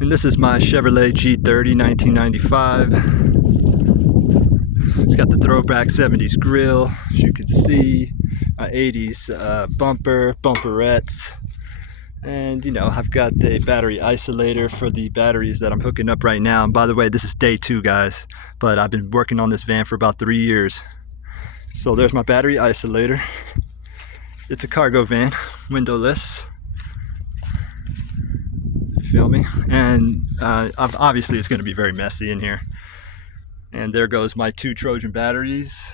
And this is my Chevrolet G30 1995. It's got the throwback 70s grill, as you can see, 80s bumperettes. And you know, I've got the battery isolator for the batteries that I'm hooking up right now. And by the way, this is day 2, guys, but I've been working on this van for about 3 years. So there's my battery isolator. It's a cargo van, windowless. You feel me? And obviously it's going to be very messy in here. And there goes my 2 Trojan batteries.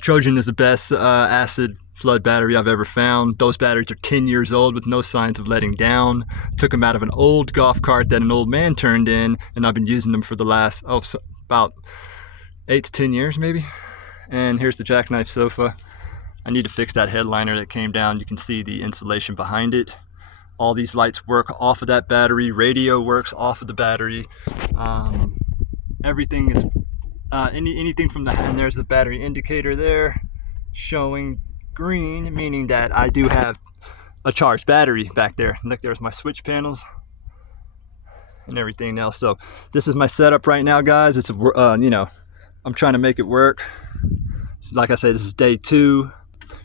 Trojan is the best acid flood battery I've ever found. Those batteries are 10 years old with no signs of letting down. Took them out of an old golf cart that an old man turned in, and I've been using them for the last about 8 to 10 years maybe. And here's the jackknife sofa. I need to fix that headliner that came down. You can see the insulation behind it. All these lights work off of that battery. Radio works off of the battery. Everything is anything from the, and there's the battery indicator there showing green, meaning that I do have a charged battery back there. Look, there's my switch panels and everything else. So this is my setup right now, guys. It's you know, I'm trying to make it work. So like I said, this is day 2.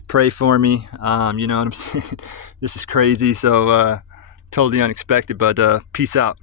Pray for me. You know what I'm saying? This is crazy. So totally unexpected, but peace out.